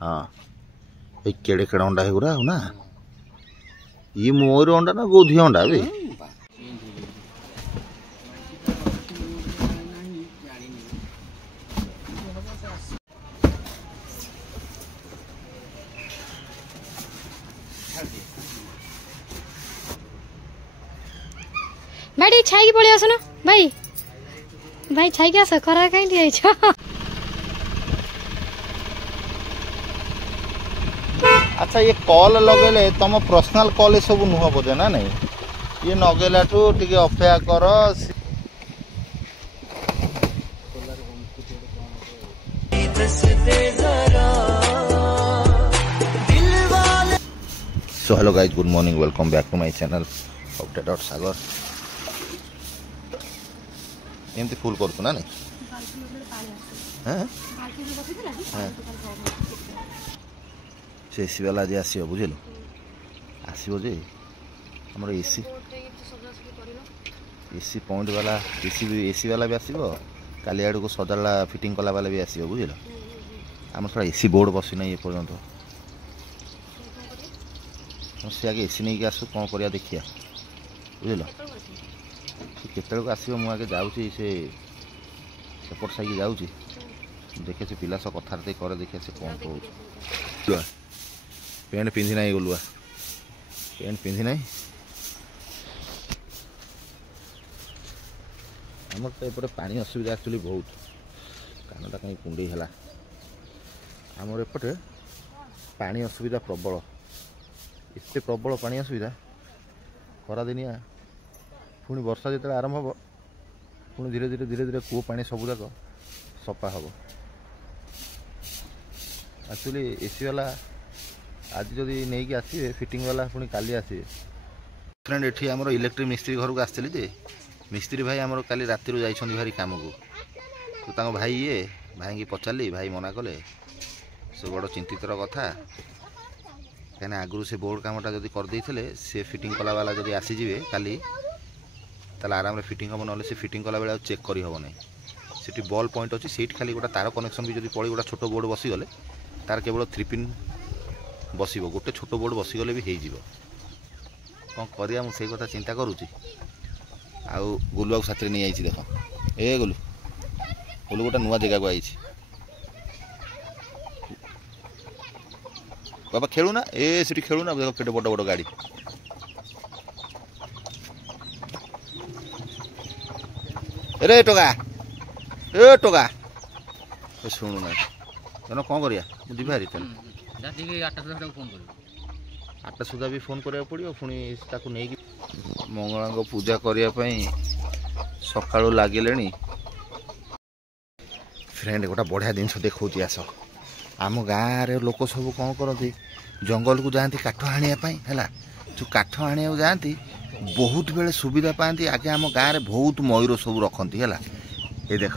हाँ ये केड़े केड़ा अंडा है गुरा ना ये मोर अंडा ना गोधी अंडा भी भाई छाई पड़े आस ना भाई भाई छाई आस खरा कहीं दिया अच्छा ये कॉल लगेले तुम पर्सनल कॉल सब नुह बोझे ना नहीं ये नगेला टे अपेक्षा कर सो hello guys good morning welcome back to my channel update Sagar एमती फुल करू ना नहीं से एसी वाला आज आस बुझल आसो जे आम एसी एसी पॉइंट वाला एसी वाला भी आसो काली आड़ को सजाड़ा फिटिंग कला वाला भी आसो बुझल आम थोड़ा एसी बोर्ड बसी ना ये पर्यंत सी आगे एसी नहीं आसू कौन कर देखिया बुझल केत आसो मुझे जाऊँगी से सेपट साइड जाऊँगी देखे से पिला सब कथारती करे देखिए से कौन कह पेंट पिंधि ना गलुआ पेंट पिंधि ना आम तो ये पानी असुविधा एक्चुअली बहुत कानटा कहीं कुंडे है आमर एपटे पानी असुविधा प्रबल एत प्रबल पानी असुविधा खरा दिनिया पुणी वर्षा जो आरंभ हम पुणी धीरे धीरे धीरे धीरे कूप पानी सब जाक सफा हम एक्चुअली एसी वाला आज जदि नहीं कि आसवे फिटिंग वाला पुणी काली आसवे फ्रेंड एठी आमर इलेक्ट्रिक मिस्त्री घर को आसली जे मिस्त्री भाई आमर काली राति जाइछन्ति भारी काम को तो तांको भाई ये भाई की पचारि भाई मना कले से बड़ चिंतितर कथा कहीं आगु से बोर्ड कामटा जब करदे से फिटिंग कला वाला जब आसीजे काली ताले आराम फिटिंग हम ना से फिटिंग कला बेले चेक करी हम नहीं सेठी बॉल पॉइंट अच्छी से खाली गोटे तार कनेक्शन भी जब पड़े गोटे छोट बोर्ड बसीगले तार केवल 3 पिन बस गोटे छोट बोर्ड बसीगले भी हो कौन करिया मुझे कथा चिंता करुँची आउ गुलुआ साथी नहीं आई देख ए गुलु गुलु गोटे नुआ जगह को आई बाबा खेलू ना ए सीटी खेलू ना देख केटे बड़ बड़ गाड़ी रे टोका ए टोका शुणु ना तेना कौन करिया मुझे भारी तेना 8 सुधा भी फोन करा पड़ो पुणी नहीं मंगला को पूजा करने सका लगे फ्रेंड गोटा बढ़िया जिनस देखा आस आम गाँव लोक सब कौन करती जंगल को जाती काठ हाँपाई है जो काठ हाँ जाती बहुत बेले सुविधा पाती आगे आम गाँव में बहुत मयूर सब रखती है ये देख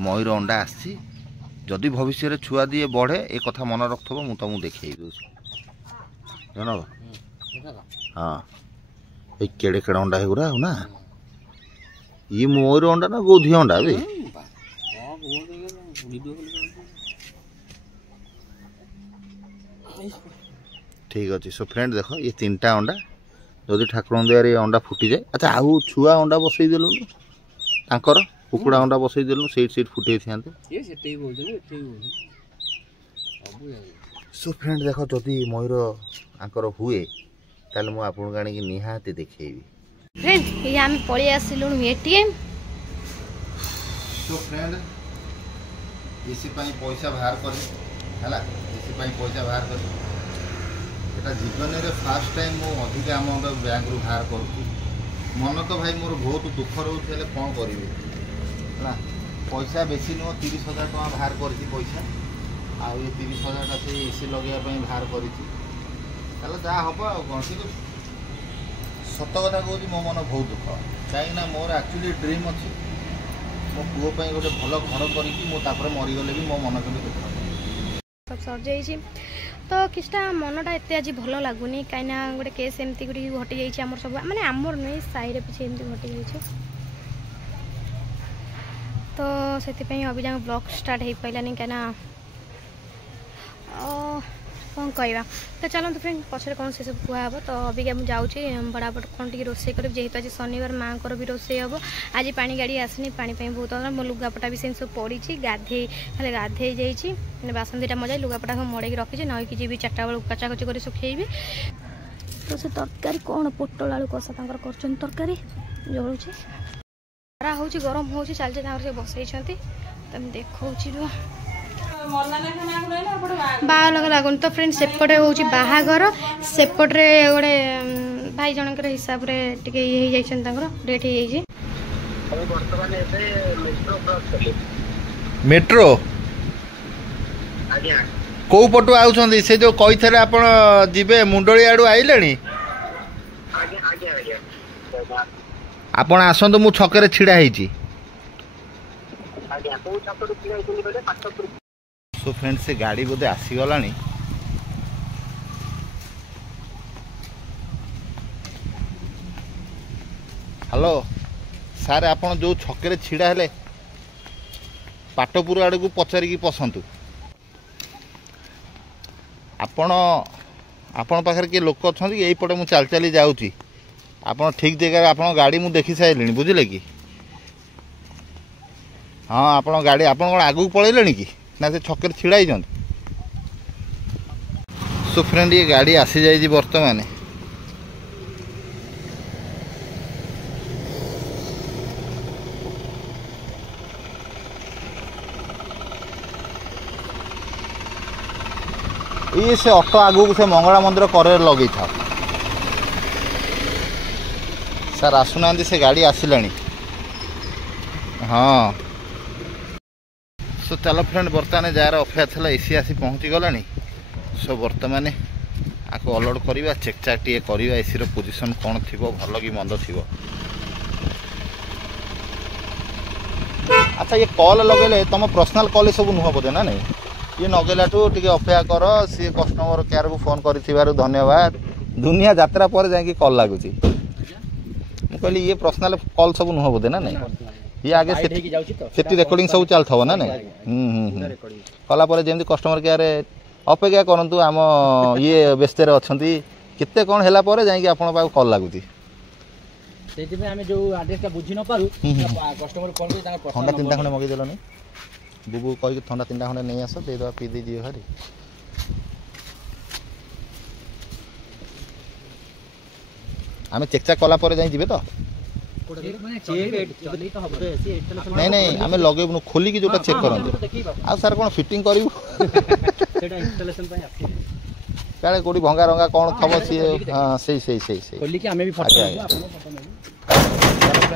मयूर अंडा आसी जदि भविष्य छुआ दिए बढ़े ए कथा मन रख मुझे तुमको देखे जान हाँ ये केड़े केड़ा अंडा है गुरा ना ये मोर अंडा ना गोधी अंडा भी ठीक अच्छे सो फ्रेंड देख ये 3टा अंडा जदि ठाकुर दया ये अंडा फुटी जाए अच्छा आउ छुआ अंडा बसई देलु तांकर कुकुड़ा अंडा बसई देलु सेट फुटे था सो फ्रेंड देख जदि मयूर आंकर हुए ताले मु आपन गाणी की निहाती देखेबी फ्रेंड ये हम पळी आसिलु एटीएम सो फ्रेंड इसी पाई पैसा बाहर करे हला इसी पाई पैसा बाहर करे एटा जीवन रे फर्स्ट टाइम मु अधिक अमाउंट बैंक रु बाहर करू मन तो भाई मोर बहुत दुख रोले कौन करी है पैसा बेसी नुह 30,000 टका बाहर करती पैसा आ 30,000 से एसी लगे बाहर करी जहाँ हम कौन कि सत कथा कहूँ मो मन बहुत दुख कहीं मोर एक्चुअली ड्रीम अच्छी मो पुओं गोटे भल घर करी मरीगले भी मो मन के दुख सब सर जाइए तो किसटा मनटा एत आज भल लगुनि कहीं गोटे केस एमती घटी जाइए आमर सब माने आमर नुह साई रे पीछे एमती घटी जाइए तो से अभी जहाँ ब्लॉग स्टार्ट हो पारानी कहीं कौन कहवा तो चलते फ्रेंड पछे कौन से सब कहब तो अभी मुझे जाऊँगी बड़ाबड़ कौन टी रोसे कर जेहेतु आज शनिवार माँ को भी रोसे हम आज पानी गाड़ी आसनी पानी बहुत मो लुगापटा भी से सब पड़ी गाधे खाली गाधे जाइए बासन दुटा मजा लुगापटा सब मड़े रखी नईकि जी 4टा बेलू कचाकची कर सुखेबी तो से तरकारी कौन पोटल आलू कषा कर तरकारी जलूँ खरा हो गरम हो चलते से बसई तो देखा बाहर लगुन तो फ्रेंड सेपटे हूँ बाहागर सेपटे गोटे भाई जनकर हिसाब से टे ये डेट हो मेट्रो कौ पटु आउछंदी से जो कही थे आप जीवे मुंडली आड़ू आइले आपण आसतु मु छकरे छिड़ा होती सो फ्रेंड से गाड़ी बोधे आसीगला हेलो सार आपण जो छकरे छिड़ा हेले पाटपुर आड़ को पचारिकी पसंतु आपण आपण पाखरे किए लोक अच्छा कि यहीपटे मुझे चल चली जाऊँगी आप ठीक जगह आप गाड़ी मुझे देखी सारे बुझे कि हाँ आप गाड़ी आप कौन आगू पलैले कि ना से छकरे छिड़ा ही सो फ्रेंड ये गाड़ी आसी जाइए बर्तमान ये से ऑटो आगू से मंगला मंदिर करे लगे था सर आसुना से गाड़ी आसिलानी हाँ सो चलो फ्रेंड बर्तमान जार अपेक्षा था एसी आसी पहुँची गलानी सो बर्तमान आपको अलर्ट करवा चेक चाक टे करवा एसी रो पोजीशन कौन थी भल कि मंद थी अच्छा ये कॉल लगे तुम पर्सनल कॉल सब नुह बोधे ना नहीं ये नगेलाठू टे अपेक्षा कर सी कस्टमर केयर को फोन कर धन्यवाद दुनिया यात्रा पर जाकि कॉल लगुच कहली ये पर्सनल कॉल सब नुह बोधे ना नहीं ये आगे सेठी रेकर्डिंग सब चलता ना नहीं कलापर जमी कस्टमर केयर अपेक्षा करूँ आम ये व्यस्त अच्छा केते कौन है जाकि आप कॉल लगुच ठंडा 3टा खंडे मगेदेलनि बुबू कह ठंडा 3टा खंडे नहीं आस दे पी दे जी भारी आम चेक चाक कलापर जाइए तो नहीं नहीं आम लगेबू खोलिकी जोटा चेक करूँ आ सार कौन फिटिंग करूँ क्या कौटी भंगा रंगा कौन थम सी हाँ से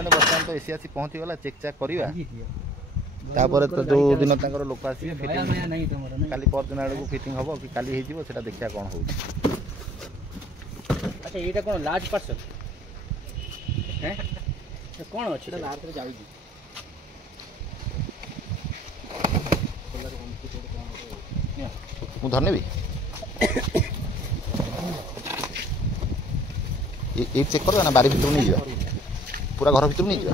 बर्तमान तो एसी आसी पहुँची गला चेक चाक करवा तापर तो जो दिन तक लोक आस काली परदिन आड़ को फिटिंग हम कि काली हो देखा कौन हो अच्छा ये कौन लार्ज पार्सल हैं कौन अच्छी मु धरनेबी ये चेक करवा ना बारी भर नहीं जा पूरा घर भर नहीं जा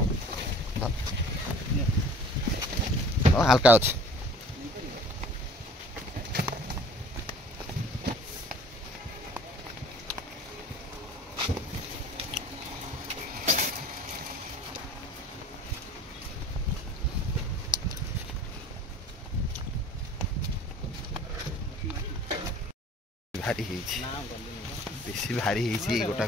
हल्का अच्छे भारी बेसी भारी गोटा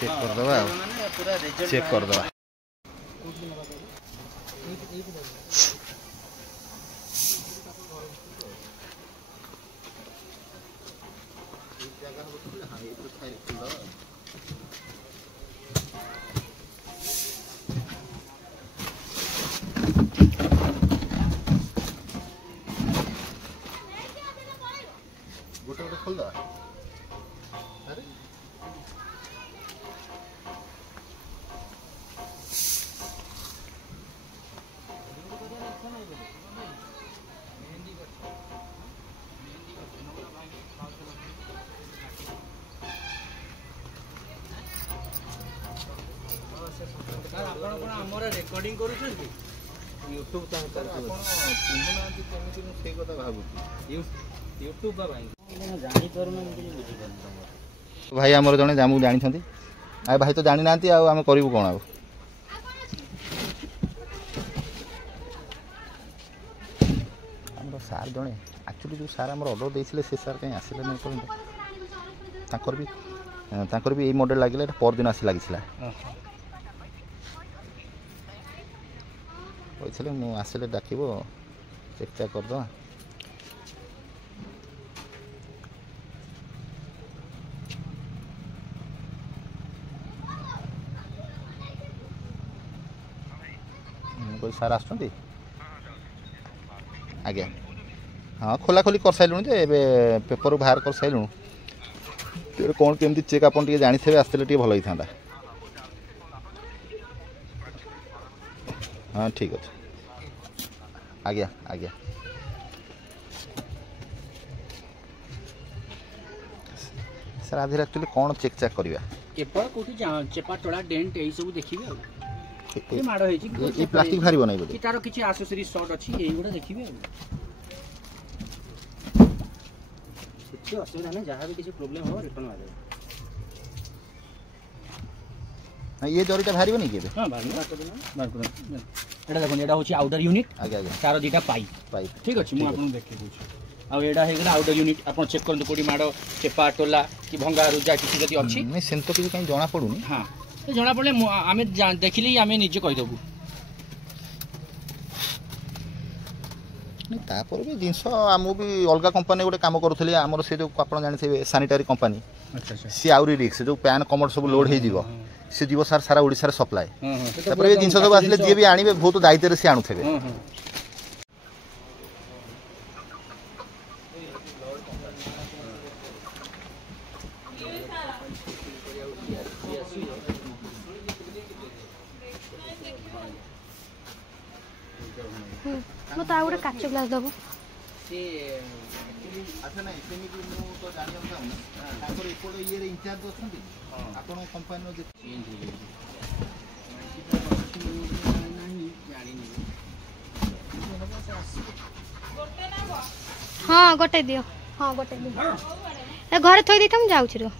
चेक करदबा चेक करदबा गोटे गोटे खोल दवा अरे ଆମର ରେକର୍ଡିଂ କରୁଛନ୍ତି ୟୁଟ୍ୟୁବ ତ ଚିହ୍ନୁନାହାନ୍ତି କେମିତି ମୁଁ ସେଇ କଥା ଭାବୁଛି। ୟୁଟ୍ୟୁବ ବା ଭାଇ ଜାଣିପାରୁନ ମୁଁ କିଛି ବୁଝିପାରୁନି ତମର। ଭାଇ ଆମର ଜଣେ ଜାମୁ ଜାଣିଛନ୍ତି ଆଉ ଭାଇ ତ ଜାଣିନାହାନ୍ତି ଆଉ ଆମେ କରିବୁ କ'ଣ ଆଉ। ଆମର ସାର୍ ଜଣେ ଆକ୍ଚୁଆଲି ଯେଉଁ ସାର୍ ଆମର ଅର୍ଡ଼ର ଦେଇଥିଲେ ସେ ସାର୍ କାହିଁ ଆସିଲେନି ଏପର୍ଯ୍ୟନ୍ତ। ତାଙ୍କର ବି ଏଇ ମଡ଼େଲ ଲାଗିଲା ଏଇଟା ପରଦିନ ଆସି ଲାଗିଥିଲା। କହିଥିଲେ ମୁଁ ଆସିଲେ ଡାକିବ ଚେକ୍ ଚାକ୍ କରିଦେବା। ମୁଁ କହିଲି ସାର୍ ଆସୁଛନ୍ତି ଆଜ୍ଞା ହଁ ଖୋଲାଖୋଲି କରିସାରିଲୁଣି ଯେ ଏବେ ପେପର ବାହାର କରିସାରିଲୁଣି। କ'ଣ କେମିତି ଚେକ୍ ଆପଣ ଟିକେ ଜାଣିଥିବେ ଆସିଥିଲେ ଟିକେ ଭଲ ହେଇଥାନ୍ତା। ହଁ ଠିକ୍ ଅଛି ଆଜ୍ଞା ଆଜ୍ଞା। ସାର୍ ଆଧିରେ ଆକ୍ଚୁଆଲି କ'ଣ ଚେକ୍ ଚାକ୍ କରିବା? କେବଳ କୋଉଠି ଚେପା ଟଳା ଡେଣ୍ଟ ଏଇ ସବୁ ଦେଖିବେ ଆଉ ମାଡ଼ ହେଇଛି ଏଇ ପ୍ଲାଷ୍ଟିକ ବାହାରିବ ନାହିଁ ବୋଲି ତାର କିଛି ଆସେସରି ସର୍ଟ ଅଛି ଏଇଗୁଡ଼ା ଦେଖିବେ ଆଉ କିଛି ଅସୁବିଧା ନାହିଁ। ଯାହା ବି କିଛି ପ୍ରୋବ୍ଲେମ୍ ହେବ ରିଟର୍ନ ମାରିବେ। ଇଏ ଜରିଟା ବାହାରିବନି କି ଏବେ? ହଁ ବାହାରିବ ଏଇଟା ଦେଖନ୍ତୁ ଏଇଟା ହେଉଛି ଆଉଟର ୟୁନିଟ୍। ଆଜ୍ଞା ଆଜ୍ଞା ତାର ଦୁଇଟା ପାଇପ୍ ଠିକ୍ ଅଛି ମୁଁ ଆପଣଙ୍କୁ ଦେଖେଇ ଦେଉଛି। ଆଉ ଏଇଟା ହେଇଗଲା ଆଉଟର ୟୁନିଟ୍। ଆପଣ ଚେକ୍ କରନ୍ତୁ କେଉଁଠି ମାଡ଼ ଚେପା ଟୋଲା କି ଭଙ୍ଗା ରୁଜା କିଛି ଯଦି ଅଛି। ସେମିତି ତ କିଛି କାହିଁ ଜଣାପଡ଼ୁନି। ହଁ ଜଣାପଡ଼ିଲେ ଆମେ ଦେଖିଲେ ଆମେ ନିଜେ କହିଦେବୁ। ତାପରେ ବି ଜିନିଷ ଆମକୁ ବି ଅଲଗା କମ୍ପାନୀ ଗୋଟେ କାମ କରୁଥିଲି ଆମର ସେ ଯେଉଁ ଆପଣ ଜାଣିଥିବେ ସାନିଟାରୀ କମ୍ପାନୀ ସିଏ ଆହୁରି ରିକ୍ସ ଯେଉଁ ପ୍ୟାନ୍ କମୋଡ଼ ସବୁ ଲୋଡ଼ ହେଇଯିବ ସେ ଯିବ ସାର୍ ସାରା ଓଡ଼ିଶାରେ ସପ୍ଲାଏ। ତାପରେ ଏ ଜିନିଷ ସବୁ ଆସିଲେ ଯିଏ ବି ଆଣିବେ ବହୁତ ଦାୟିତ୍ୱରେ ସେ ଆଣୁଥିବେ। ମୋତେ ଆଉ ଗୋଟେ କାଚ ଗ୍ଲାସ୍ ଦେବ। ଆଚ୍ଛା ନାଇଁ ସେମିତି ମୁଁ ତ ଜାଣିବାକୁ ଚାହୁଁନି ତାଙ୍କର ଏପଟ ଇଏରେ ଇନଚାର୍ଜ ଅଛନ୍ତି ଆପଣଙ୍କ କମ୍ପାନୀର ହଁ ଗୋଟେ ଦିଅ ହଁ ଗୋଟେ ଦିଅ ଏ ଘରେ ଥୋଇ ଦେଇଥା ମୁଁ ଯାଉଛି ରୁହ।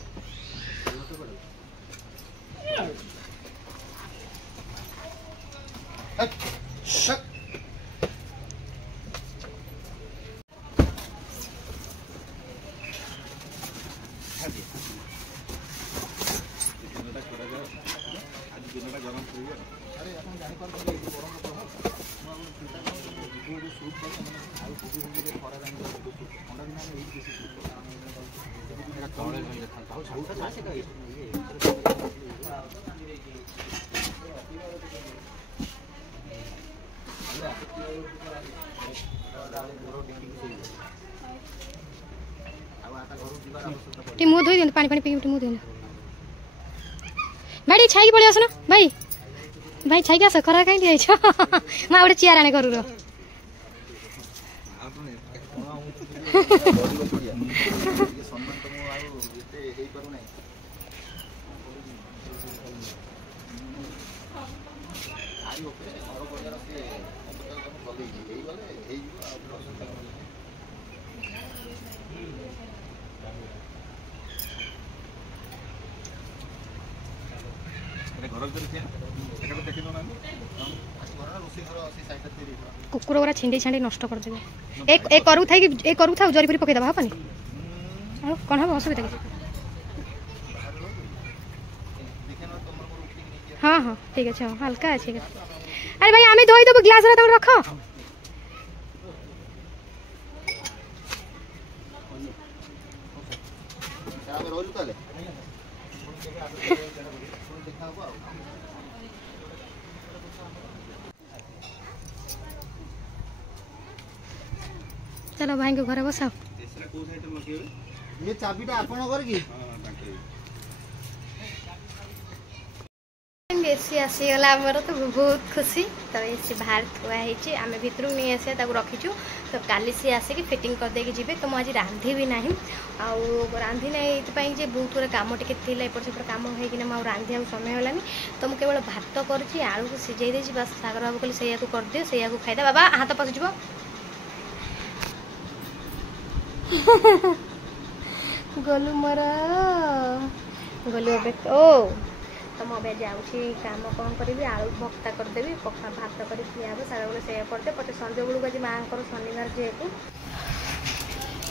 मुँह धोई दिखाँ पानी पानी पी मुँह धोई भाई छाई पलि आसन भाई भाई छाई आस खरा कहीं दिखाई मैं गोटे चेयर आने करू कुकुर गुरा छिंडी छाड़ी नष्ट करदे एक करू था एक करू था जरी पकई दबा हपनी कौन हम असुविधा हाँ हाँ ठीक है हाँ हल्का अच्छे अरे भाई आम धोई देव ग्लास रख चलो भाई को घर बसाओ ये चाबीटा आपण घर की एसी आसीगला आमर तो बहुत खुशी तो एसी बाहर थुआई आम भितर नहीं आसे रखीचु तो काली सी आसिक फिटिंग करदे जी तो मुझे रांधि भी ना आउ रांधि ना ये बहुत गुड़ा कम टे एपट सेपट कम होना मुझे रांधिया समय होलानी तो मुझे केवल भात करुँची आलू को सिझे देसी बस सागर बाबू कहले से करदियो से खाईदे बाबा हाथ पशिज गोलू मोर गोलू ओ तो मुझे जाऊँगी कम कौन करी आलू भक्ता करदेवी पखा भात कर खियाब सारा बेले से करदे पचे संजे बेलू आज माँ शनिवार जेहेतु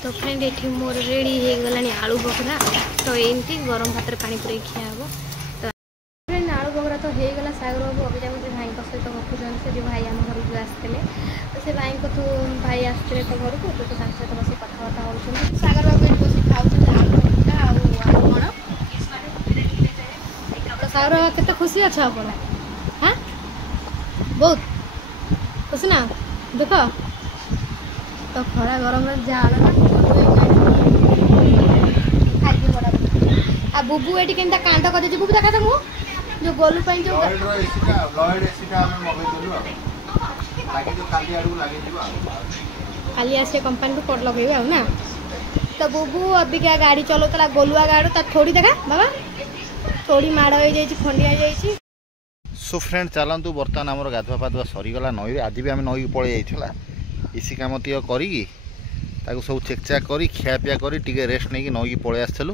तो फ्रेंड ये मोर रेडी हो गला आलू बखरा तो एमती गरम भात पानी पूरे खियाब तो फ्रेंड आलू बखरा तो हो गला सागर बाबू अभी मुझे भाई सहित गपुन से जो भाई आम घर को आसते तो से भाई को तू भाई आसते तो घर को तो सहित बस कथबार्ता हो सागर बाबू बस खाऊ आलू भक्ता आलू कौन सागर केते खुशी अच्छा आपण हाँ बहुत खुशी ना देख तो खरा गरम झाड़ आ बुबू ये के कांड कर बुबू देखा तो जो गोलू पाई जो खाली आसे कंपनी को कोड लगे ना तो बुबू अभी क्या गाड़ी चलाता गोलुआ गाड़ी तो थोड़ी देखा बाबा थोड़ी माड़ हो जाए खंडिया जाए सो फ्रेंड चलतु बर्तमान आम गाधुआ पाधुआ सरीगला नई आज भी आम नई पलि जाइला एसी कम तीय कर सब चेक चाक कर खियापिया कर रेस्ट नहीं नई पलि आसलु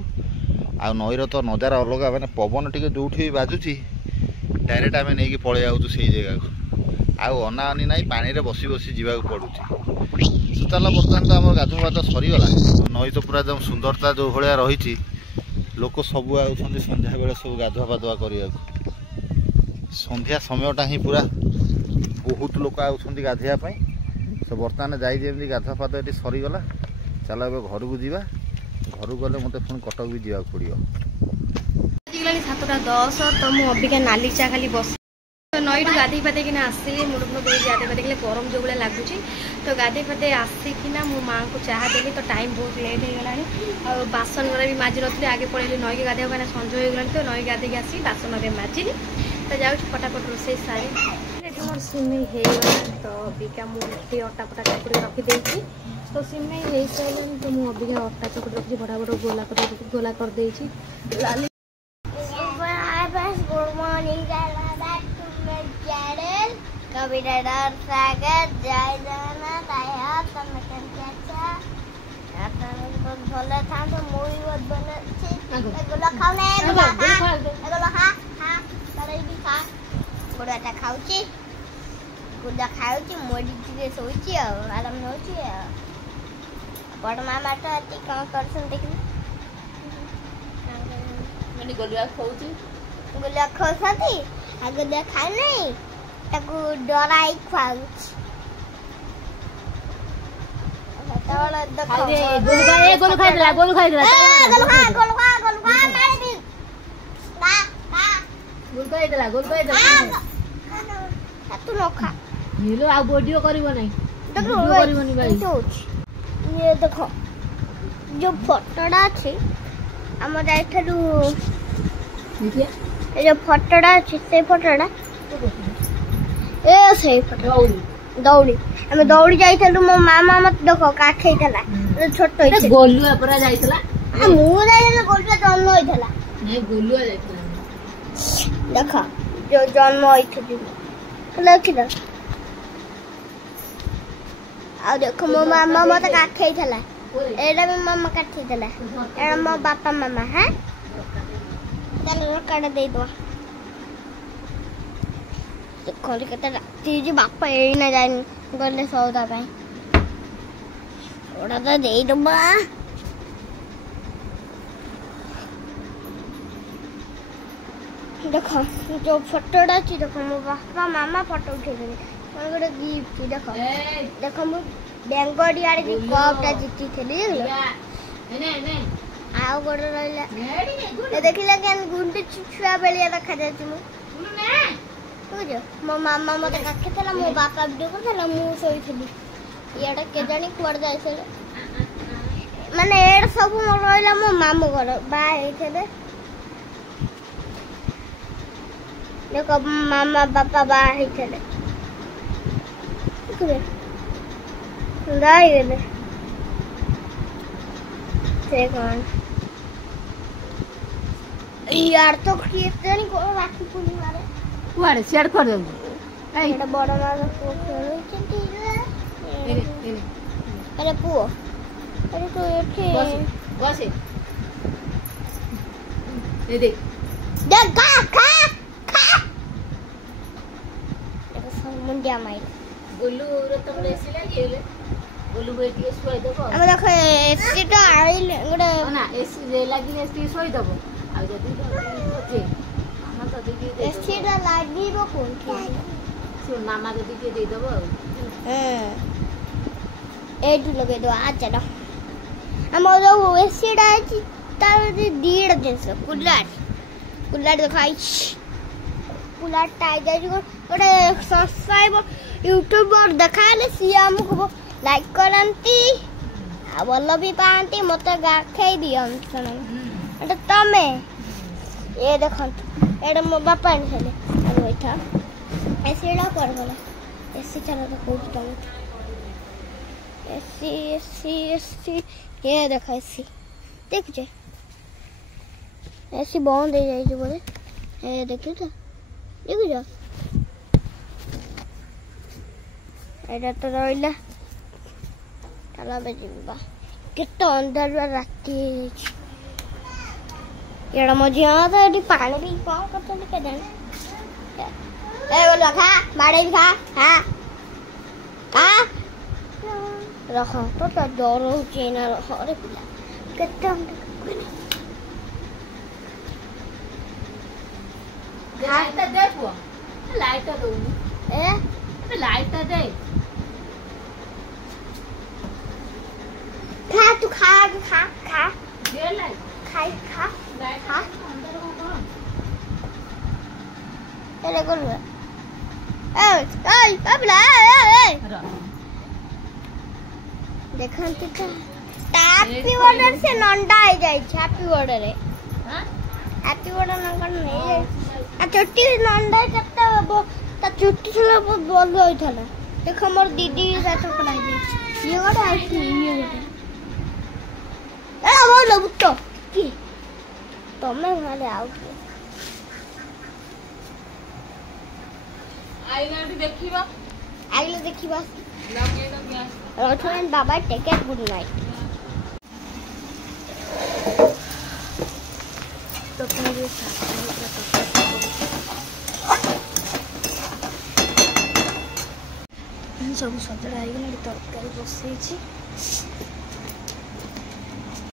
आ नईर तो नजारा अलग मैंने पवन टी जो बाजुची डायरेक्ट आम नहीं पलि जाऊँ से जगह को आउ अना अनी ना पानी में बसी बसी जावाक पड़ुची सो चल बर्तमान तो आम गाधुआ पाधुआ सरीगला नई तो पूरा एकदम सुंदरता जो भाया रही लोक सब आउछंती संध्या बेले सब गाधुआ पाधुआ करने संध्या समयटा ही पूरा बहुत लोक आउछंती गाधोइया सो बर्तमान जाइए गाधुआ पाधुआ ये सरीगला चल ए घर को जीवा घर गले मत पुणी कटक भी जावाक पड़ो 7:10 तो मुझे अबिका नाली चा खाली बस तो नई गाधे पाते आसली मुड़ मुड़ दे गाधे पाते गरम जो भाई लगुच तो गाधे पाते आसिकिना मो माँ को चाह देली तो टाइम बहुत लेट हो गला और बासन गुरा भी माजी नी आगे पड़े नई गाधे कहीं संज हो गला तो नई गाधे आसी बासन माजिली तो जाऊँ फटाफट रोसे सारी मोर सिमई होगा तो अबिका मुझे अटा फटा चकुड़ी रखीदे तो सिमई हो सारे तो मुझे अबिका अटा चकुड़ी रखी फटाफट गोला कर लाली कविता स्वागत जय जगन्नाथ आई होप तुम कैसे अच्छा भले था तो मूवी बहुत बने एगोला खाओ ने एगोला खा खा तारे भी खा गुड़ाटा खाउची गुड़ा खाउची मोडी टिके सोची आराम होची बड़ मामा तो अति कौन करसन देखनी मैंने गोलिया खाउची आगे खाए नहीं ताकू डराई खाउची गोलू खाई तू न खा नीलो आ वीडियो करिवो नहीं वीडियो करिवोनी भाई ये देखो जो फोटोडा अछि हम जाइथलु देखिए ये जो फोटोडा अछि से फोटोडा ए से फोटो दौड़ी हम दौड़ी जाइथलु मो मामा मत देखो काठैतला छोट होइछ गोलुआ परा जाइतला आ मु जाइले गोलुआ जन्म होइतला नहीं गोलुआ जाइतला देखो जो जन्म होइथि लखि द आ देखो मो मामा मत काठैतला एडा भी मामा काठैतला एडा मो बापा मामा है चल काट दे दो देखो केते राती जे बापा एई ना जानी गले सौदा पाई ओडा तो दे दबा देखो जो फोटोडा छी देखो मो बापा मामा फोटो उठेले मन गोटे गिफ्ट देखो देखो मो बेंगोडी आड़े जी कपटा जिति थेली ने आउ गोटे रहला ए देखिला केन गुंडी छुआ बेलिया देखा जाची मु बुझो मो मामा मते काखेतला मो बापा वीडियो करथला मु सोइथली याडा के जानी कुआड जाइछले माने एड सब मोर रहला मो मामू घर बा हेथले देखो मामा पापा बाहर ही चले गाय गए कौन यार तो कितने को राखी पूर्णिमा रे कुआड़े शेयर कर दे एटा बड़ मामा को अरे पुओ अरे तो एठे बस ये देख देख खा खा खा देखो मुंडिया माई गोलू रे तुम एसी लागिले गोलू बेटी सोई देबो हम देखो एसी तो आइल गोटे ना एसी रे लागिले एसी सोई देबो आ जदी ओके हम तो दीदी दे एसी टा लागिबो कोन के सुन मामा जदी के दे देबो एटू लगे दो आ चलो हम जो एसी टा है तार दीड़ दिन से कुल्लाट दिखाई कुल्लाट टाइ जाई गोटे सब्सक्राइब यूट्यूबर देखाले सिया हमको लाइक करंती आ बोल भी पांती मते गाखै दियंत एटा तमे ए देखंत एटा मो बापा ने खेले अब बैठा एसी टा कर बोले एसी चला तो कोच तमे एसी ये देखा एसी देख जे एसी बंद हो जाए जो बोले ए देखियो तो देख जा एटा तो रहिला चला बेजीबा केतो अंदर राती एड़ा मजिया तो एडी पानी भी पाओ करते के जाने ए बोलो खा बाड़े भी खा हां हां रखो तो डर हो चेना रखो रे पिला केतो लाइट दे पो लाइट दो ए लाइट दे खा तू खा खा खा दे लाइट खाई खा लाइट खा अंदर को अरे कर ए बाबला ए देखंती का हैप्पी ऑर्डर से नंडा आ जाय हैप्पी ऑर्डर रे हां हैप्पी ऑर्डर न कर नहीं जाय आ छोटी नंडा कत्ता ता छोटी छला बहुत बोल होई थला देख हमर दीदी साथ पलाई दे ये गोटे आइती ये गोटे ए बोल बुट्टो की तमे माले आउ आइलांटी देखिबा आइले देखिबा लगे तो गैस रथुन बाबा टेक केयर गुड नाइट तो मेरे साथ सब सजड़ा तरकारी बसई